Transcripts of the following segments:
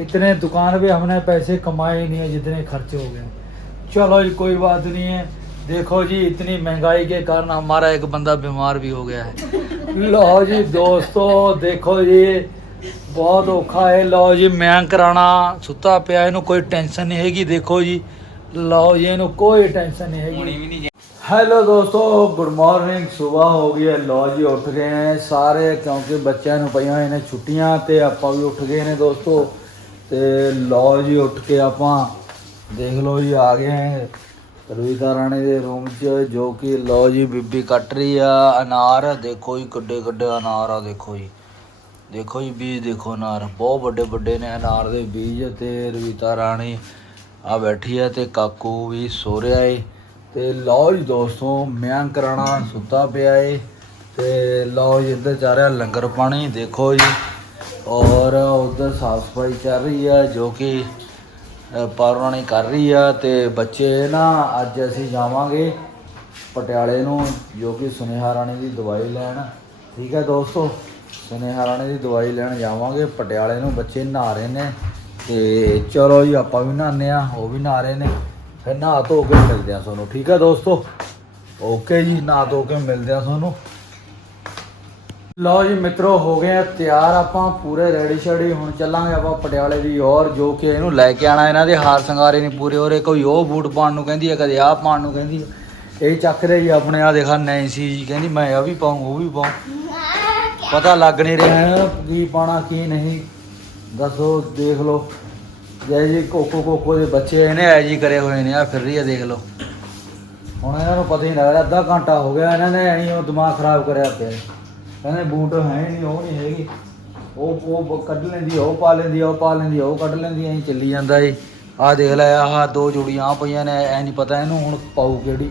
इतने दुकान पे हमने पैसे कमाए ही नहीं है जितने खर्चे हो गए चलो जी कोई बात नहीं है देखो जी इतनी महंगाई के कारण हमारा एक बंदा बीमार भी हो गया है लो जी दोस्तों देखो जी ਬਹੁਤ ਔਖਾ ਹੈ ਲਓ ਜੀ ਮੈਂ ਕਰਾਣਾ ਸੁੱਤਾ ਪਿਆ ਇਹਨੂੰ ਕੋਈ ਟੈਨਸ਼ਨ ਨਹੀਂ ਹੈਗੀ ਦੇਖੋ ਜੀ ਲਓ ਜੀ ਇਹਨੂੰ ਕੋਈ ਟੈਨਸ਼ਨ ਨਹੀਂ ਹੈਗੀ ਹੈਲੋ ਦੋਸਤੋ ਗੁੱਡ ਮਾਰਨਿੰਗ ਸਵੇਰ ਹੋ ਗਈ ਹੈ ਲਓ ਜੀ ਉੱਠ ਗਏ ਨੇ ਸਾਰੇ ਕਿਉਂਕਿ ਬੱਚਿਆਂ ਨੂੰ ਪਈਆਂ ਹੋਈਆਂ ਨੇ ਛੁੱਟੀਆਂ ਤੇ ਆਪਾਂ ਵੀ ਉੱਠ ਗਏ ਨੇ ਦੋਸਤੋ ਤੇ ਲਓ ਜੀ, ਉੱਠ ਕੇ ਆਪਾਂ ਦੇਖ ਲਓ ਜੀ, ਆ ਗਏ ਹੈ ਰਵੀਤਾ ਰਾਣੀ ਦੇ ਰੂਮ 'ਚ, ਜੋ ਕਿ ਲਓ ਜੀ, ਬੀਬੀ ਕੱਟ ਰਹੀ ਆ, ਅਨਾਰ। ਦੇਖੋ ਜੀ, ਕੱਡੇ ਕੱਡੇ ਅਨਾਰ ਆ, ਦੇਖੋ ਜੀ। ਦੇਖੋ ਜੀ, ਬੀਜ ਦੇਖੋ, ਅਨਾਰ। ਬਹੁਤ ਵੱਡੇ ਵੱਡੇ ਨੇ ਅਨਾਰ ਦੇ ਬੀਜ ਤੇ ਰਵੀਤਾ ਰਾਣੀ ਆ ਬੈਠੀ ਹੈ ਤੇ ਕਾਕੂ ਵੀ ਸੋ ਰਿਹਾ ਏ। ਤੇ ਲਓ ਜੀ, ਦੋਸਤੋ, ਮਿਆਂ ਕਰਾਣਾ ਸੁੱਤਾ ਪਿਆ ਏ। ਤੇ ਲਓ ਜੀ, ਇੱਧਰ ਚੱਲ ਰਿਹਾ ਲੰਗਰ ਪਾਣੀ। ਦੇਖੋ ਜੀ ਔਰ ਉਧਰ ਸਾਫ਼ ਸਫ਼ਾਈ ਚੱਲ ਰਹੀ ਆ ਜੋ ਕਿ ਅ, ਪਾਰਵਾਣੀ ਕਰ ਰਹੀ ਆ ਤੇ ਬੱਚੇ ਨਾ ਅੱਜ ਅਸੀਂ ਜਾਵਾਂਗੇ ਪਟਿਆਲੇ ਨੂੰ ਜੋ ਕਿ ਸੁਨੇਹਾ ਰਾਣੀ ਦੀ ਦਵਾਈ ਲੈਣ। ਠੀਕ ਹੈ ਦੋਸਤੋ ਸੁਨੇਹਾ ਰਾਣੀ ਦੀ ਦਵਾਈ ਲੈਣ ਜਾਵਾਂਗੇ ਪਟਿਆਲੇ ਨੂੰ ਬੱਚੇ ਨਹਾ ਰਹੇ ਨੇ ਤੇ ਚਲੋ ਜੀ ਆਪਾਂ ਵੀ ਨਹਾਉਂਦੇ ਆ ਉਹ ਵੀ ਨਹਾ ਰਹੇ ਨੇ। ਫਿਰ ਨਹਾ ਧੋ ਕੇ ਮਿਲਦੇ ਆ ਤੁਹਾਨੂੰ ਠੀਕ ਹੈ ਦੋਸਤੋ? ਓਕੇ ਜੀ ਨਹਾ ਧੋ ਕੇ ਮਿਲਦੇ ਆ ਤੁਹਾਨੂੰ। ਲਓ ਜੀ ਮਿੱਤਰੋ, ਹੋ ਗਏ ਆ, ਤਿਆਰ ਆਪਾਂ, ਪੂਰੇ ਰੈਡੀ ਸ਼ੈਡੀ, ਹੁਣ ਚੱਲਾਂਗੇ ਆਪਾਂ ਪਟਿਆਲੇ ਦੀ ਔਰ ਜੋ ਕਿ ਇਹਨੂੰ ਲੈ ਕੇ ਆਣਾ ਇਹਨਾਂ ਦੇ ਹਾਰ ਸੰਗਾਰੇ ਨਹੀਂ ਪੂਰੇ ਹੋਰੇ ਕੋਈ ਉਹ ਬੂਟ ਪਾਉਣ ਨੂੰ ਕਹਿੰਦੀ ਹੈ, ਕਦੇ ਆਹ ਪਾਉਣ ਨੂੰ ਕਹਿੰਦੀ ਹੈ। ਇਹ ਚੱਕ ਰਹੀ ਆ ਆਪਣੇ ਆ ਦੇਖਾ ਨੈਂਸੀ ਜੀ ਕਹਿੰਦੀ, ਮੈਂ ਆ ਵੀ ਪਾਉਂ ਉਹ ਵੀ ਪਾਉਂ ਪਤਾ ਲੱਗ ਨਹੀਂ ਰਿਹਾ ਕੀ ਪਾਣਾ ਕੀ ਨਹੀਂ। ਦੱਸੋ, ਦੇਖ ਲਓ। ਜੈ ਜੀ, ਕੋਕੋ ਕੋਕੋ ਦੇ ਬੱਚੇ ਇਹਨੇ ਐ ਜੀ ਕਰੇ ਹੋਏ ਨੇ ਆ ਫਿਰ ਰਹੀ ਆ ਦੇਖ ਲਓ। ਹੁਣ ਇਹਨਾਂ ਨੂੰ ਪਤਾ ਹੀ ਨਹੀਂ ਲੱਗ ਰਿਹਾ ਅੱਧਾ ਘੰਟਾ ਹੋ ਗਿਆ, ਇਹਨਾਂ ਨੇ ਐਂ ਉਹ ਦਿਮਾਗ ਖਰਾਬ ਕਰਿਆ ਪਿਆ। ਕਹਿੰਦੇ ਬੂਟ ਹੈ ਨਹੀਂ ਉਹ ਨਹੀਂ ਹੈਗੀ। ਉਹ ਉਹ ਕੱਢ ਲੈਂਦੀ ਉਹ ਪਾ ਲੈਂਦੀ ਉਹ ਪਾ ਲੈਂਦੀ ਉਹ ਕੱਢ ਲੈਂਦੀ ਐਂ ਚੱਲੀ ਜਾਂਦਾ ਏ। ਆਹ ਦੇਖ ਲੈ ਆਹ ਦੋ ਜੋੜੀਆਂ ਪਈਆਂ ਨੇ ਐ ਨਹੀਂ ਪਤਾ ਇਹਨੂੰ ਹੁਣ ਪਾਉ ਕਿਹੜੀ।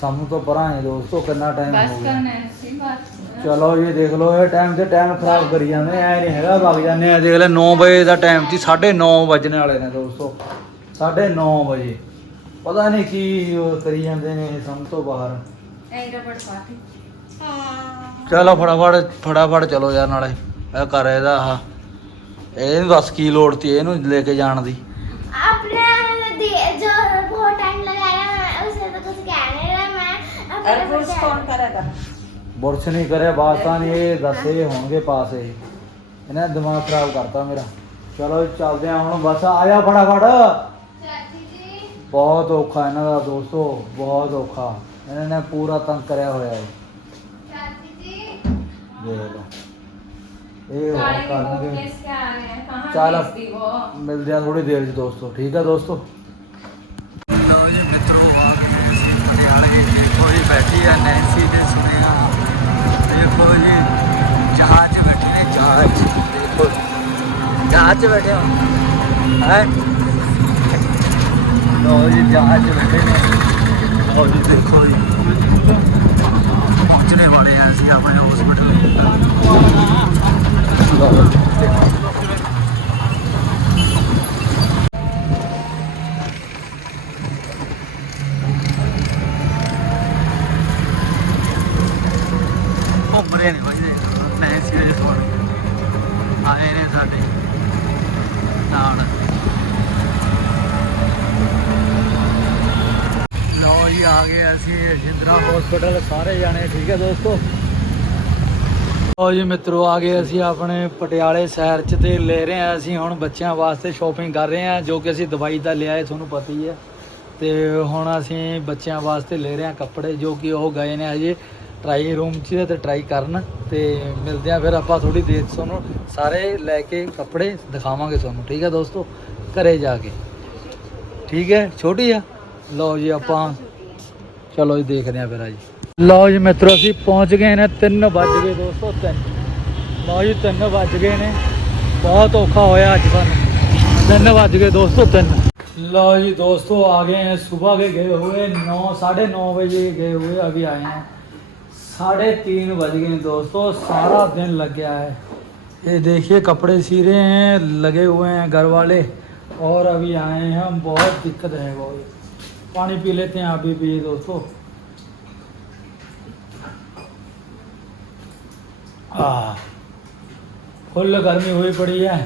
ਸਾਨੂੰ ਤੋਂ ਪਰਾਂ ਹੈ ਦੋਸਤੋ ਕਿੰਨਾ ਟਾਈਮ ਹੋ ਬਸ ਗਿਆ। ਚਲੋ ਇਹ ਦੇਖ ਲਓ ਇਹ ਟਾਈਮ ਤੇ ਟਾਈਮ ਖਰਾਬ ਕਰੀ ਜਾਂਦੇ ਐ ਨਹੀਂ ਹੈਗਾ ਵਗ ਜਾਂਦੇ ਆ। ਦੇਖ ਲੈ 9 ਵਜੇ ਦਾ ਟਾਈਮ ਸੀ 9:30 ਵੱਜਣੇ ਵਾਲੇ ਨੇ ਦੋਸਤੋ। 9:30 ਵਜੇ। ਪਤਾ ਨਹੀਂ ਕੀ ਉਹ ਕਰੀ ਜਾਂਦੇ ਨੇ ਸਮਝ ਤੋਂ ਬਾਹਰ। ਐ ਰਬੜ ਪਾਤੀ ਚਲੋ ਫਟਾਫਟ ਫਟਾਫਟ ਚਲੋ ਯਾਰ ਨਾਲੇ ਇਹ ਕਰ ਇਹਦਾ ਆਹ ਇਹਨੂੰ ਦੱਸ ਕੀ ਲੋੜ ਤੀ ਇਹਨੂੰ ਲੈ ਕੇ ਜਾਣ ਦੀ अपने दे- जो बहुत टाइम लगाया मैं उसे तो कुछ कह नहीं रहा मैं अपने एयरफोर्स बच्चे- कौन करेगा ਬੁਰਸ਼ ਨਹੀਂ ਕਰਿਆ ਬਾਤਾਂ ਨਹੀਂ ਇਹ ਦੱਸੇ ਹੋਣਗੇ ਪਾਸ ਇਹ ਇਹਨਾਂ ਨੇ ਦਿਮਾਗ ਖਰਾਬ ਕਰਤਾ ਮੇਰਾ ਚਲੋ ਚੱਲਦੇ ਆ ਹੁਣ ਬਸ ਆ ਜਾ ਫਟਾਫਟ चाची जी ਬਹੁਤ ਔਖਾ ਇਹਨਾਂ ਦਾ ਦੋਸਤੋ ਬਹੁਤ ਔਖਾ ਇਹਨਾਂ ਨੇ ਪੂਰਾ ਤੰਗ ਕਰਿਆ ਹੋਇਆ ਹੈ चाची जी ये लो। ये कारण के चल मिलते हैं थोड़ी देर से दोस्तों। ठीक है दोस्तों? थोड़ी बैठी है नैन्सी ने सुनेगा देखो जी जहाज़ बैठे हैं जहाज़। देखो। जहाज़ बैठे हम हैं? तो लो जी जहाज़ बैठे हैं। और देखो। जी ਵਾਲੇ ਆ ਅਸੀਂ ਆਪਣੇ ਹਸਪੀਟਲ ਘੁੰਮ ਰਹੇ ਨੇ ਭਾਈ ਦੇ ਨੈਂਸੀ ਦੇ ਫੋਨ ਆਏ ਨੇ ਸਾਡੇ ਨਾਲ ਲਓ ਜੀ, ਆ ਗਏ ਅਸੀਂ ਜਿੰਦਰਾ ਹਸਪੀਟਲ ਸਾਰੇ ਜਾਣੇ, ਠੀਕ ਹੈ ਦੋਸਤੋ? ਲਓ ਜੀ ਮਿੱਤਰੋ, ਆ ਗਏ ਅਸੀਂ ਆਪਣੇ ਪਟਿਆਲੇ ਸ਼ਹਿਰ ਚ ਤੇ ਲੈ ਰਹੇ ਹਾਂ ਅਸੀਂ ਹੁਣ ਬੱਚਿਆਂ ਵਾਸਤੇ ਸ਼ਾਪਿੰਗ ਕਰ ਰਹੇ ਹਾਂ, ਜੋ ਕਿ ਅਸੀਂ ਦਵਾਈ ਦਾ ਲਿਆ ਹੈ ਤੁਹਾਨੂੰ ਪਤਾ ਹੀ ਹੈ। ਤੇ ਹੁਣ ਅਸੀਂ ਬੱਚਿਆਂ ਵਾਸਤੇ ਲੈ ਰਹੇ ਹਾਂ ਕੱਪੜੇ, ਜੋ ਕਿ ਉਹ ਗਏ ਨੇ ਹਜੇ ਟਰਾਈ ਰੂਮ 'ਚ ਤੇ ਟਰਾਈ ਕਰਨ। ਤੇ ਮਿਲਦੇ ਆ ਫਿਰ ਆਪਾਂ ਥੋੜੀ ਦੇਰ 'ਚ ਤੁਹਾਨੂੰ ਸਾਰੇ ਲੈ ਕੇ ਕੱਪੜੇ ਦਿਖਾਵਾਂਗੇ ਤੁਹਾਨੂੰ, ਠੀਕ ਹੈ ਦੋਸਤੋ? ਘਰੇ ਜਾ ਕੇ। ਠੀਕ ਹੈ, ਛੋਟੀ ਆ? ਲਓ ਜੀ ਆਪਾਂ ਚਲੋ ਜੀ ਦੇਖਦੇ ਆ ਫਿਰ ਆ ਜੀ ਲਓ ਜੀ ਮਿੱਤਰੋ ਅਸੀਂ ਪਹੁੰਚ ਗਏ ਨੇ 3 ਵੱਜ ਗਏ ਦੋਸਤੋ 3 ਲਓ ਜੀ 3 ਵੱਜ ਗਏ ਨੇ ਬਹੁਤ ਔਖਾ ਹੋਇਆ ਅੱਜ ਸਾਨੂੰ 3 ਵੱਜ ਗਏ ਦੋਸਤੋ 3 ਲਓ जी दोस्तों आ गए हैं सुबह के गए हुए नौ साढ़े नौ बजे गए हुए अभी आए हैं साढ़े तीन बज गए हैं दोस्तों सारा दिन लग गया है ये देखिए कपड़े सी रहे हैं लगे हुए हैं घर वाले और अभी आए हैं हम बहुत दिक्कत है बहुत पानी पी लेते हैं अभी भी दोस्तों। फुल गर्मी हुई पड़ी है।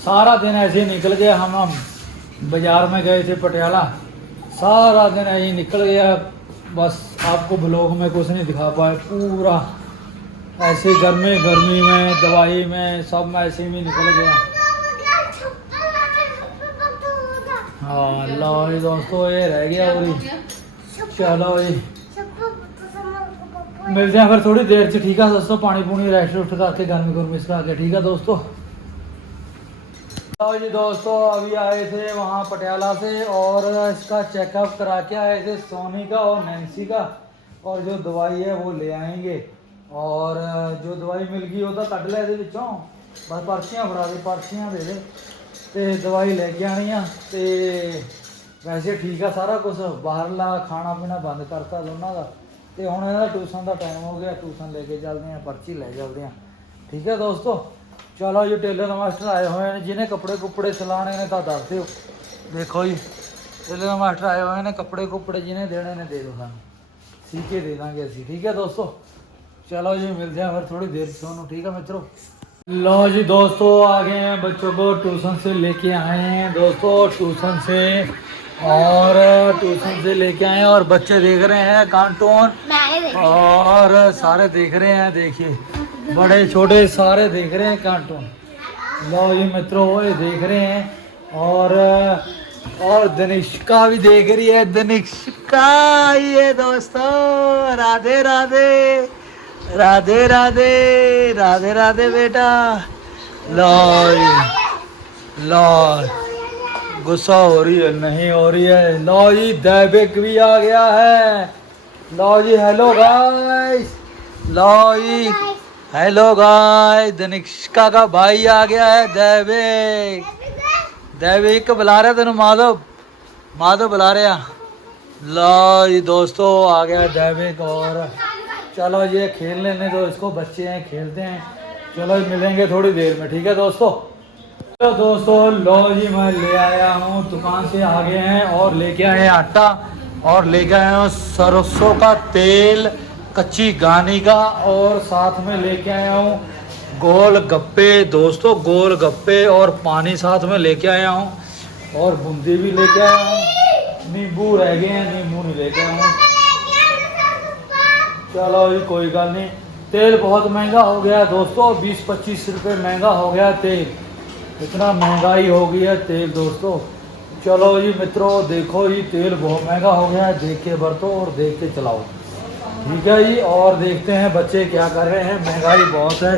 सारा दिन ऐसे निकल गया हम हम बाज़ार में गए थे पटियाला। सारा दिन ऐसे निकल गया। बस आपको ब्लॉग में कुछ नहीं दिखा पाए। पूरा ऐसे गर्मी गर्मी में, दवाई में सब में ऐसे ही निकल गया। हाँ लो जी दोस्तों ये रह गया और ही। चलो जी मिलते हैं फिर थोड़ी देर से ठीक है दोस्तों पानी पूनी रेस्ट उठ करके गर्मी गुर्मी से के ठीक है दोस्तों लो जी दोस्तों अभी आए थे वहाँ पटियाला से और इसका चेकअप करा के आए थे सोनी का और नैन्सी का और जो दवाई है वो ले आएंगे और जो ਦਵਾਈ ਮਿਲ ਗਈ ਉਹਦਾ ਕੱਢ ਲਿਆ ਇਹਦੇ ਵਿੱਚੋਂ ਬਸ ਪਰਚੀਆਂ ਫੜਾ ਦੇ ਪਰਚੀਆਂ ਦੇ ਦੇ ਤੇ ਦਵਾਈ ਲੈ ਕੇ ਆਣੀ ਆ ਤੇ ਵੈਸੇ ਠੀਕ ਆ ਸਾਰਾ ਕੁਝ ਬਾਹਰਲਾ ਖਾਣਾ ਪੀਣਾ ਬੰਦ ਕਰਤਾ ਦੋਨਾਂ ਦਾ। ਤੇ ਹੁਣ ਇਹਦਾ ਦਾ ਟਿਊਸ਼ਨ ਦਾ ਟਾਈਮ ਹੋ ਗਿਆ, ਟਿਊਸ਼ਨ ਲੈ ਕੇ ਚੱਲਦੇ ਆ, ਪਰਚੀ ਲੈ ਚੱਲਦੇ ਆ। ਠੀਕ ਆ ਦੋਸਤੋ? ਚਲੋ ਜੀ, ਟੇਲਰ ਮਾਸਟਰ ਆਏ ਹੋਏ ਨੇ, ਜਿਹਨੇ ਕੱਪੜੇ ਕੁੱਪੜੇ ਸਿਲਾਣੇ ਨੇ ਤਾਂ ਦੱਸ ਦਿਓ। ਦੇਖੋ ਜੀ, ਟੇਲਰ ਮਾਸਟਰ ਆਏ ਹੋਏ ਨੇ, ਕੱਪੜੇ ਕੁੱਪੜੇ ਜਿਹਨੇ ਦੇਣੇ ਨੇ ਦੇ ਦਿਓ ਸਾਨੂੰ। ਸੀ ਕੇ ਦੇ ਦਾਂਗੇ ਅਸੀਂ। ਠੀਕ ਹੈ ਦੋਸਤੋ? ਚਲੋ ਜੀ, ਮਿਲਦੇ ਆ ਫਿਰ ਥੋੜੀ ਦੇਰ ਤੁਹਾਨੂੰ। ਠੀਕ ਆ ਮਿੱਤਰੋ? लो जी दोस्तों आ गए हैं बच्चों को ट्यूशन से लेके आए हैं। दोस्तों ट्यूशन से और ट्यूशन से लेके आए हैं और बच्चे देख रहे हैं कार्टून और सारे देख रहे हैं देखिए। बड़े छोटे सारे देख रहे हैं कार्टून लो जी मित्रों ये देख रहे हैं। और और दनिष्का भी देख रही है दनिष्का ये दोस्तों राधे राधे। ਰਾਧੇ ਰਾਧੇ ਰਾਧੇ ਰਾਧੇ ਬੇਟਾ। ਲੋ ਲੋ ਗੁੱਸਾ ਹੋ ਰਹੀ ਹੈ, ਨਹੀਂ ਹੋ ਰਹੀ ਹੈ। ਲੋ ਜੀ ਦੈਵਿਕ ਵੀ ਆ ਗਿਆ ਹੈ। ਲੋ ਜੀ ਹੈਲੋ ਗਾਇਸ ਲੋ ਜੀ ਹੈਲੋ ਗਾਇਸ ਦਨਿਸ਼ਕਾ ਦਾ ਭਾਈ ਆ ਗਿਆ ਹੈ ਦੈਵਿਕ ਦੈਵਿਕ ਬੁਲਾ ਰਿਹਾ ਤੈਨੂੰ, ਮਾਧਵ। ਮਾਧਵ ਬੁਲਾ ਰਿਹਾ। ਲੋ ਜੀ, ਦੋਸਤੋ, ਆ ਗਿਆ ਦੈਵਿਕ ਔਰ चलो ये खेल लेने दो इसको बच्चे हैं, खेलते हैं। चलो मिलेंगे थोड़ी देर में, ठीक है दोस्तों? तो दोस्तों, लो जी, मैं ले आया हूँ। दुकान से आ गए हैं और लेके आए हैं आटा और लेके आए हूँ सरसों का तेल, कच्ची गानी का और साथ में लेके आया हूँ गोल गप्पे। दोस्तों, गोल गप्पे और पानी साथ में लेके आया हूँ और बूंदी भी लेके आया हूँ। नींबू रह गए हैं, नींबू नहीं लेके आया हूँ। चलो जी, कोई गल नहीं। तेल बहुत महँगा हो गया दोस्तों बीस पच्चीस रुपये महँगा हो गया तेल। इतना महँगाई हो गई है तेल दोस्तों। चलो जी, मित्रों, देखो जी, तेल बहुत महँगा हो गया है। देख के बरतो और देख के चलाओ। ठीक है जी, और देखते हैं बच्चे क्या कर रहे हैं। महँगाई बहुत है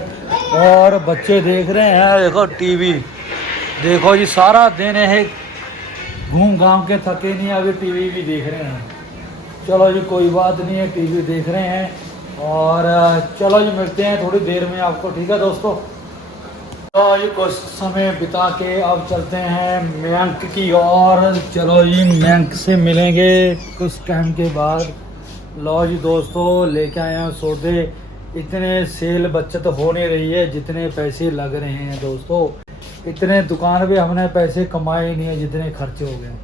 और बच्चे देख रहे हैं, देखो टीवी। देखो जी, सारा दिन है। घूम घाम के थके नहीं अभी टीवी भी देख रहे हैं। चलो जी, कोई बात नहीं है, टीवी देख रहे हैं। और चलो जी, मिलते हैं थोड़ी देर में आपको, ठीक है दोस्तों? तो ये कुछ समय बिता के अब चलते हैं मयंक की और चलो जी, मयंक से मिलेंगे कुछ टाइम के बाद। लो जी दोस्तों, लेके आए हैं सौदे। इतने सेल बचत हो नहीं रही है, जितने पैसे लग रहे हैं दोस्तों। इतने दुकान पे हमने पैसे कमाए नहीं है, जितने खर्चे हो गए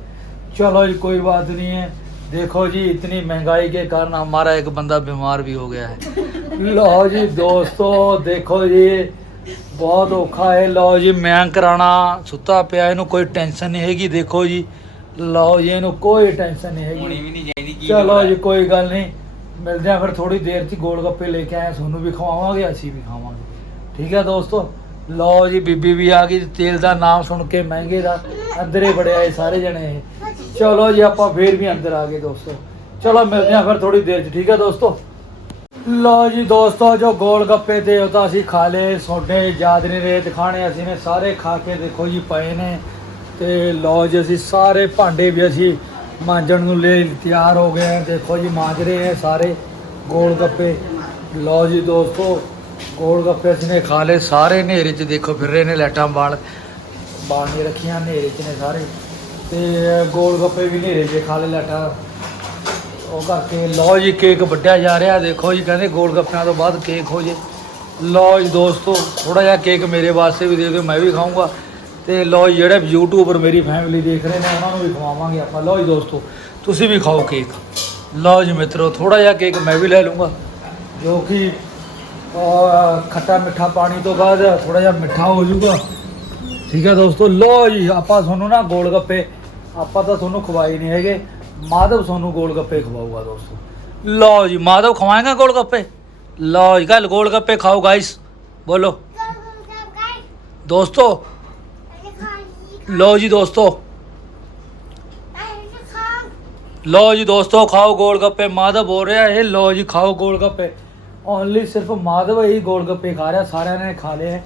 चलो जी, कोई बात नहीं है। देखो जी इतनी महंगाई के कारण हमारा एक बंदा बीमार भी हो गया है लो जी दोस्तों देखो जी ਬਹੁਤ ਔਖਾ ਹੈ ਲਓ ਜੀ ਮਯੰਕ ਰਾਣਾ ਸੁੱਤਾ ਪਿਆ ਇਹਨੂੰ ਕੋਈ ਟੈਨਸ਼ਨ ਨਹੀਂ ਹੈਗੀ ਦੇਖੋ ਜੀ ਲਓ ਜੀ ਇਹਨੂੰ ਕੋਈ ਟੈਨਸ਼ਨ ਨਹੀਂ ਹੈਗੀ ਹੋਣੀ ਵੀ ਨਹੀਂ ਚਾਹੀਦੀ ਕੀ ਚਲੋ ਜੀ ਕੋਈ ਗੱਲ ਨਹੀਂ ਮਿਲਦੇ ਆ ਫਿਰ ਥੋੜੀ ਦੇਰ ਚ ਗੋਲ ਗੱਪੇ ਲੈ ਕੇ ਆਏ ਤੁਹਾਨੂੰ ਵੀ ਖਵਾਵਾਂਗੇ ਅਸੀਂ ਵੀ ਖਾਵਾਂਗੇ ਠੀਕ ਹੈ ਦੋਸਤੋ ਲਓ ਜੀ ਬੀਬੀ ਵੀ ਆ ਗਈ ਤੇਲ ਦਾ ਨਾਮ ਸੁਣ ਕੇ ਮਹਿੰਗੇ ਦਾ ਅੰਦਰੇ ਬੜੇ ਆਏ ਸਾਰੇ ਜਣੇ ਇਹ ਚਲੋ ਜੀ, ਆਪਾਂ ਫੇਰ ਵੀ ਅੰਦਰ ਆ ਗਏ ਦੋਸਤੋ। ਚਲੋ, ਮਿਲਦੇ ਆ ਫਿਰ ਥੋੜੀ ਦੇਰ ਚ, ਠੀਕ ਹੈ ਦੋਸਤੋ? ਲਓ ਜੀ ਦੋਸਤੋ, ਜੋ ਗੋਲ ਗੱਪੇ ਤੇ ਉਹ ਤਾਂ ਅਸੀਂ ਖਾ ਲਏ, ਸੋਡੇ ਯਾਦ ਨਹੀਂ ਰਹੇ ਦਿਖਾਣੇ ਅਸੀਂ ਨੇ, ਸਾਰੇ ਖਾ ਕੇ ਦੇਖੋ ਜੀ, ਪਏ ਨੇ। ਤੇ ਲਓ ਜੀ, ਅਸੀਂ ਸਾਰੇ ਭਾਂਡੇ ਵੀ ਅਸੀਂ ਮਾਂਜਣ ਨੂੰ ਲਈ ਤਿਆਰ ਹੋ ਗਏ ਹਾਂ। ਦੇਖੋ ਜੀ, ਮਾਂਜ ਰਹੇ ਹੈ ਸਾਰੇ ਗੋਲ ਗੱਪੇ। ਲਓ ਜੀ ਦੋਸਤੋ, ਗੋਲ ਗੱਪੇ ਅਸੀਂ ਨੇ ਖਾ ਲਏ, ਸਾਰੇ ਹਨੇਰੇ 'ਚ ਦੇਖੋ ਫਿਰ ਰਹੇ ਨੇ ਲਾਈਟਾਂ ਬਾਲ ਬਾਲ ਨਹੀਂ ਰੱਖੀਆਂ, ਹਨੇਰੇ 'ਚ ਨੇ ਸਾਰੇ। ਤੇ ਗੋਲ ਗੱਪੇ ਵੀ ਹਨੇਰੇ ਜੇ ਖਾ ਲੈ ਲਾਈਟਾਂ ਉਹ ਕਰਕੇ ਲਓ ਜੀ, ਕੇਕ ਵੱਢਿਆ ਜਾ ਰਿਹਾ। ਦੇਖੋ ਜੀ, ਕਹਿੰਦੇ ਗੋਲ ਗੱਪਿਆਂ ਤੋਂ ਬਾਅਦ ਕੇਕ ਹੋ ਜੇ। ਲਓ ਜੀ ਦੋਸਤੋ ਥੋੜਾ ਜਿਹਾ ਕੇਕ ਮੇਰੇ ਵਾਸਤੇ ਵੀ ਦੇ ਦਿਓ, ਮੈਂ ਵੀ ਖਾਊਂਗਾ। ਤੇ ਲਓ ਜੀ, ਜਿਹੜੇ ਯੂਟਿਊਬਰ ਮੇਰੀ ਫੈਮਿਲੀ ਦੇਖ ਰਹੇ ਨੇ, ਉਹਨਾਂ ਨੂੰ ਵੀ ਖਵਾਵਾਂਗੇ ਆਪਾਂ। ਲਓ ਜੀ ਦੋਸਤੋ, ਤੁਸੀਂ ਵੀ ਖਾਓ ਕੇਕ। ਲਓ ਜੀ ਮਿੱਤਰੋ ਥੋੜਾ ਜਿਹਾ ਕੇਕ ਮੈਂ ਵੀ ਲੈ ਲੂੰਗਾ ਜੋ ਕਿ ਖੱਟਾ ਮਿੱਠਾ ਪਾਣੀ ਤੋਂ ਬਾਅਦ ਥੋੜਾ ਜਿਹਾ ਮਿੱਠਾ ਹੋ ਜਾਊਗਾ। ਠੀਕ ਹੈ ਦੋਸਤੋ, ਲਓ ਜੀ, ਆਪਾਂ ਤੁਹਾਨੂੰ ਨਾ ਗੋਲ ਗੱਪੇ ਆਪਾਂ ਤਾਂ ਤੁਹਾਨੂੰ ਖਵਾਏ ਨਹੀਂ ਹੈਗੇ। ਮਾਧਵ ਤੁਹਾਨੂੰ ਗੋਲ ਗੱਪੇ ਖਵਾਊਗਾ ਦੋਸਤੋ। ਲਓ ਜੀ, ਮਾਧਵ ਖਵਾਏਗਾ ਗੋਲ ਗੱਪੇ ਲਓ ਜੀ ਗੱਲ ਗੋਲ ਗੱਪੇ ਖਾਓ ਗਾਇਸ ਬੋਲੋ। ਦੋਸਤੋ, ਲਓ ਜੀ ਦੋਸਤੋ। ਲਓ ਜੀ ਦੋਸਤੋ, ਖਾਓ ਗੋਲ ਗੱਪੇ ਮਾਧਵ ਬੋਲ ਰਿਹਾ ਇਹ, ਲਓ ਜੀ, ਖਾਓ ਗੋਲ ਗੱਪੇ ਓਨਲੀ ਸਿਰਫ ਮਾਧਵ ਹੀ ਗੋਲ ਗੱਪੇ ਖਾ ਰਿਹਾ, ਸਾਰਿਆਂ ਨੇ ਖਾ ਲਏ ਹੈ।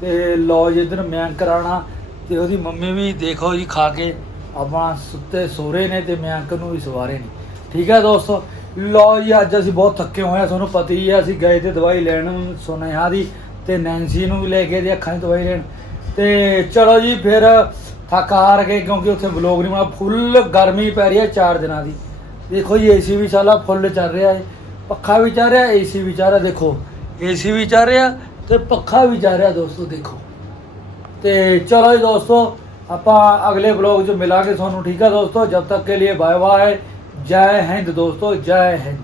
ਤੇ ਲੋ ਜੀ, ਇਧਰ ਮਿਆਂਕ ਕਰਾਣਾ, ਤੇ ਉਹਦੀ ਮੰਮੀ ਵੀ ਦੇਖੋ ਜੀ ਖਾ ਕੇ। ਆਪਾਂ ਸੁੱਤੇ ਸੋਰੇ ਨੇ ਤੇ ਮਿਆਂਕ ਨੂੰ ਵੀ ਸਵਾਰੇ ਨੇ। ਠੀਕ ਹੈ ਦੋਸਤੋ? ਲੋ ਜੀ, ਅੱਜ ਅਸੀਂ ਬਹੁਤ ਥੱਕੇ ਹੋਏ ਆ ਤੁਹਾਨੂੰ ਪਤਾ ਹੀ ਹੈ, ਅਸੀਂ ਗਏ ਤੇ ਦਵਾਈ ਲੈਣ ਸੁਨੇਹਾ ਦੀ ਤੇ ਨੈਂਸੀ ਨੂੰ ਵੀ ਲੈ ਕੇ ਤੇ ਅੱਖਾਂ ਦੀ ਦਵਾਈ ਲੈਣ। ਤੇ ਚਲੋ ਜੀ, ਫਿਰ ਥੱਕ ਹਾਰ ਗਏ ਕਿਉਂਕਿ ਉੱਥੇ ਵਲੋਗ ਨਹੀਂ ਬਣਾ ਫੁੱਲ ਗਰਮੀ ਪੈ ਰਹੀ ਹੈ 4 ਦਿਨਾਂ ਦੀ। ਦੇਖੋ ਜੀ, ਏਸੀ ਵੀ ਸਾਲਾ ਫੁੱਲ ਚੱਲ ਰਿਹਾ ਹੈ। ਪੱਖਾ ਵੀ ਚੱਲ ਰਿਹਾ, ਏਸੀ ਵੀ ਚੱਲ ਰਿਹਾ। ਦੇਖੋ, ਏਸੀ ਵੀ ਚੱਲ ਰਿਹਾ ਤੇ ਪੱਖਾ ਵੀ ਚੱਲ ਰਿਹਾ ਦੋਸਤੋ, ਦੇਖੋ। ਤੇ ਚਲੋ ਜੀ ਦੋਸਤੋ ਆਪਾਂ ਅਗਲੇ ਵਲੋਗ 'ਚ ਮਿਲਾਂਗੇ ਤੁਹਾਨੂੰ, ਠੀਕ ਹੈ ਦੋਸਤੋ? ਜਬ ਤੱਕ ਕੇ ਲਈ ਬਾਏ ਬਾਏ ਜੈ ਹਿੰਦ ਦੋਸਤੋ, ਜੈ ਹਿੰਦ।